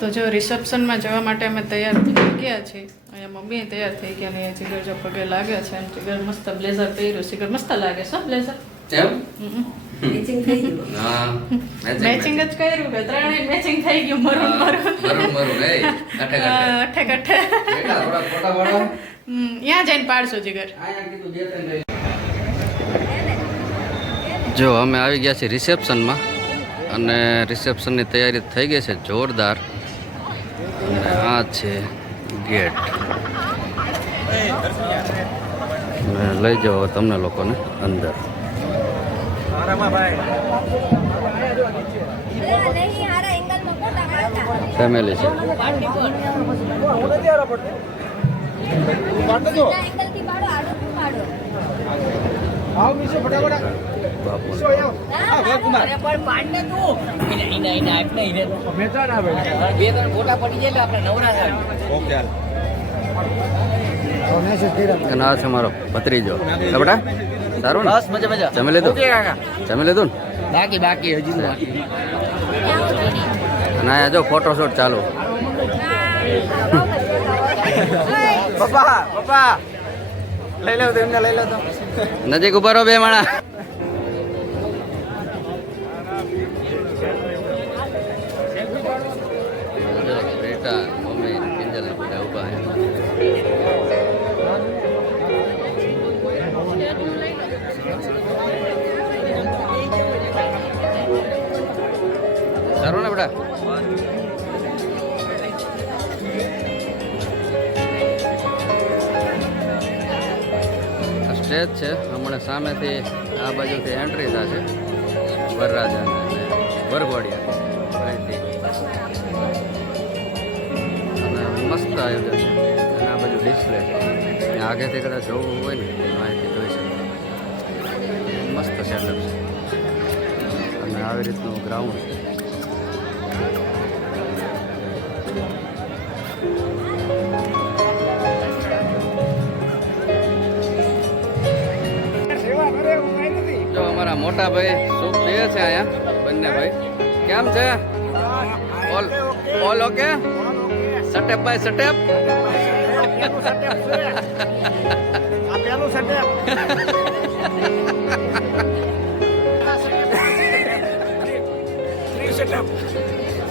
તો જો રિસેપ્શનમાં જવા માટે અમે તૈયાર થઈ ગયા છીએ. અહીંયા મમ્મી તૈયાર થઈ ગયા ને જીગર જો પગે લાગે છે અને જીગર મસ્ત બ્લેઝર પહેર્યું. જીગર મસ્ત લાગે છે બ્લેઝર. કેમ? મેચિંગ થઈ ગયું. હા મેચિંગ જ કર્યું કે ત્રણેય મેચિંગ થઈ ગયું. મરૂન મરું એ કાઠે અઠે કઠે બેટા થોડા ફોટા પાડો. ત્યાં જઈને પાડશું જીગર. આયા કીધું જે તને જો અમે આવી ગયા છીએ રિસેપ્શનમાં અને રિસેપ્શનની તૈયારી થઈ ગઈ છે જોરદાર. અને આ છે ગેટ. લઈ જાઓ તમને લોકોને અંદર. ફેમિલી છે. અને આ છે મારો ભત્રીજો. બેટા સારું ને? જમી લીધું? જમી લીધું ને? બાકી હજી અને અહીંયા જો ફોટોશૂટ ચાલુ. પપ્પા લઈ લો તો એમને લઈ લો તો નજીક ઉભા રહો બે માણા. બેટા મમ્મી કિંજલ બધા ઉભા છે. સારું ને બેટા? સ્ટેજ છે હમણાં સામેથી આ બાજુથી એન્ટ્રી થશે વરરાજાને અને વરઘોડિયા અહીંથી. અને મસ્ત આયોજન છે. અને આ બાજુ ડિસ્પ્લે છે. આગળથી કદાચ જોવું હોય ને અહીંથી જોઈ શકો. મસ્ત સેટઅપ છે. અને આવી રીતનું ગ્રાઉન્ડ છે. જો અમારા મોટા ભાઈ સૂપ પીએ છે અહીંયા બંને ભાઈ. કેમ છે? All okay? Step by step?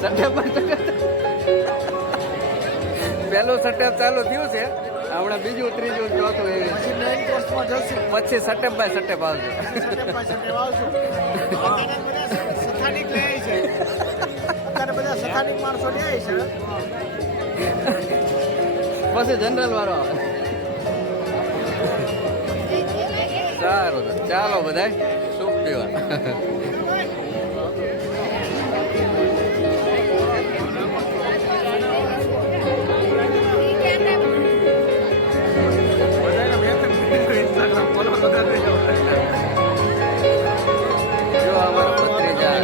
Step by step. પહેલું સટેપ ચાલુ થયું છે. હમણાં બીજું ત્રીજું ચોથું એવી પછી સટેપ બાય સટેપ આવશે. પછી જનરલ વાળો આવે. સારું ચાલો બધા સૂપ પીવા. જો અમારા ભત્રીજા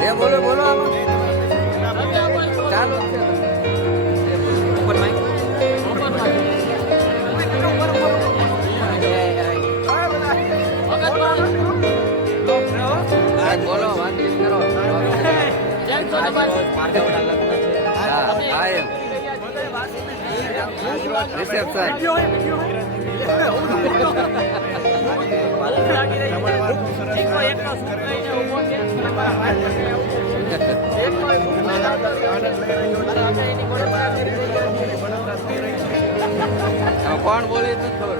જે બોલો બોલો આમાં ચાલુ છે. બોલો વાતચીત કરો. હા એમ રિસેપ્શન. કોણ બોલે તો ખબર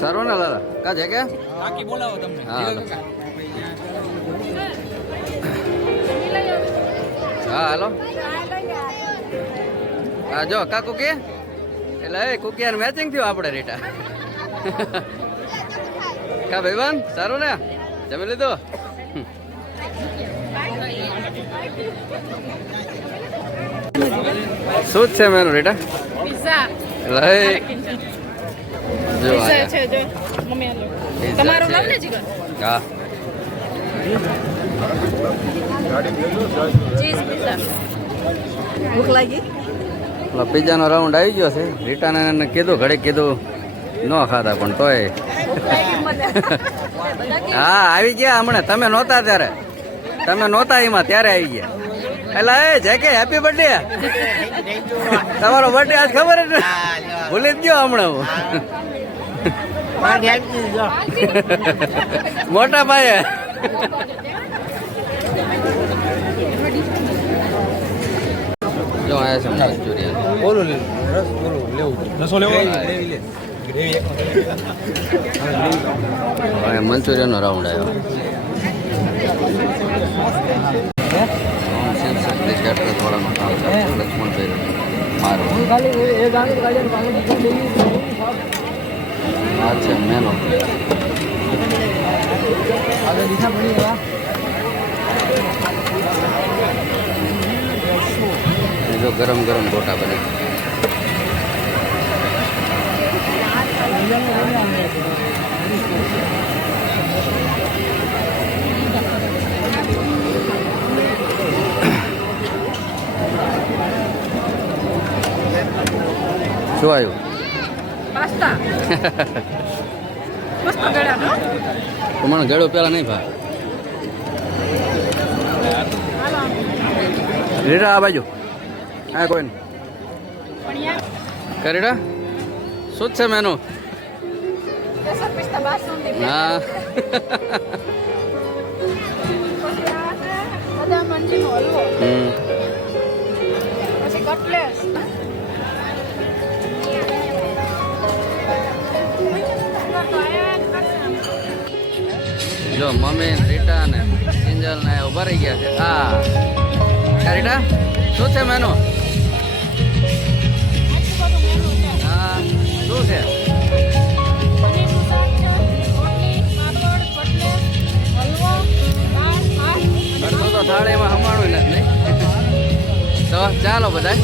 સારું ને લાલા કા છે કે બોલાવો તમને. હા હાલો. હા જો કા કુકી એટલે એ કુકીયાર મેચિંગ થયું આપણે રીટા. કા ભાઈબંધ સારું ને? જમી લીધું? શું જ છે મેનુ રીટા? પિઝા લઈ જો પિઝા છે જો મમ્મી તમારું નામ ને જીગર. હા ચીઝ પિઝા ભૂખ લાગી પેલા પિઝાનો રાઉન્ડ આવી ગયો છે. રીટાને એને કીધું ઘડીક કીધું ન ખાતા પણ તોય હા આવી ગયા હમણાં. તમે નહોતા ત્યારે, તમે નહોતા એમાં ત્યારે આવી ગયા. એટલે એ છે કે હેપી બર્થડે, તમારો બર્થડે આજ ખબર જ ને ભૂલી જ ગયો હમણાં હું. મોટા પાયે જો આયા છે મંચુરિયન. હવે મંચુરિયનનો રાઉન્ડ આવ્યો. થોડાનું કામ ચાલશે. લક્ષ્મણભાઈ મારું આ છે મેનો. જો ગરમ ગરમ ગોટા બને. શું આવ્યું? પાસ્તા મસ્ત ગળ્યા નો તો મને ગળો પેલા નહીં ભાઈ. રીટા આ બાજુ હા કોઈ નહીં. કરીડા શું જ છે મેનુ? કેસર પિસ્તા બાસુંદી હા બદામ મંજીનો હલવો હમ પછી કટલેસ જો મમ્મી રીટા ને કિંજલ ને ઉભા રહી ગયા છે. હા રીટા શું છે મેનુ? હા શું છે? અડધું તો થાળીમાં હમાણું નથી નહીં. તો ચાલો બધા.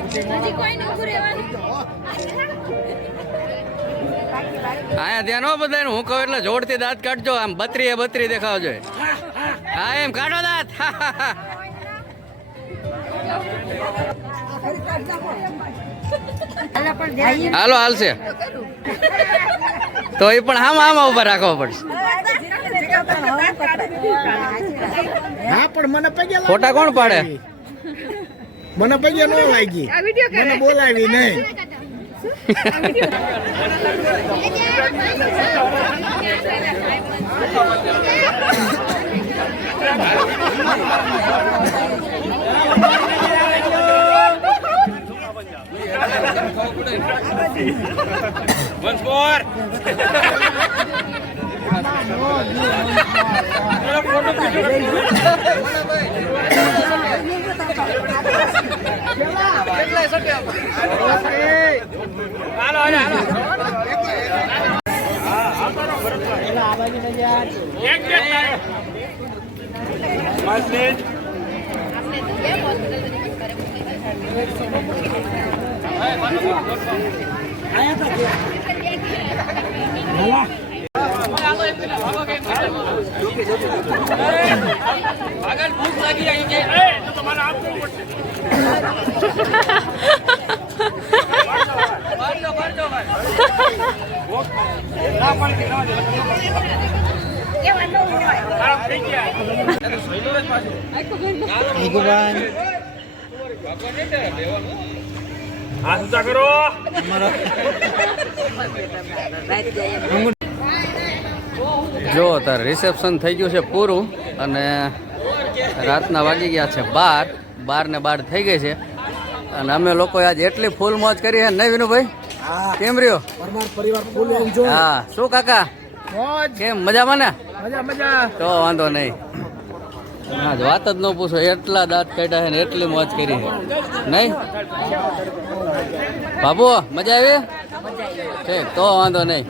હજી કોઈ ન ઉભું રહેવાનું. આયા ધ્યાન હો બધાને હું કહું એટલે જોડથી દાંત કાઢજો આમ બત્રી દેખાવજો હા એમ કાઢો દાંત હાલો હાલશે તો એ પણ આમાં ઉભા રાખવો પડશે હા પણ મને પગે ફોટા કોણ પાડે મને પગે ન લાગી મને બોલાવી નહીં Once more. હાથ ઊંચા કરો. જો તાર રિસેપ્શન થઈ ગયું છે પૂરું અને રાતના વાગી ગયા છે 12 ને 12 થઈ ગઈ છે અને અમે લોકોએ આજ એટલી ફૂલ મોજ કરી છે નહીં વિનુભાઈ કેમ રહ્યો પરિવાર ફૂલ એન્જોય હા શું કાકા કેમ મજામાં ને મજા તો વાંધો નહીં આજ વાત જ ન પૂછો એટલા દાંત કાઢ્યા છે ને એટલી મોજ કરી છે નહીં બાબુ મજા આવી ઠીક તો વાંધો નહીં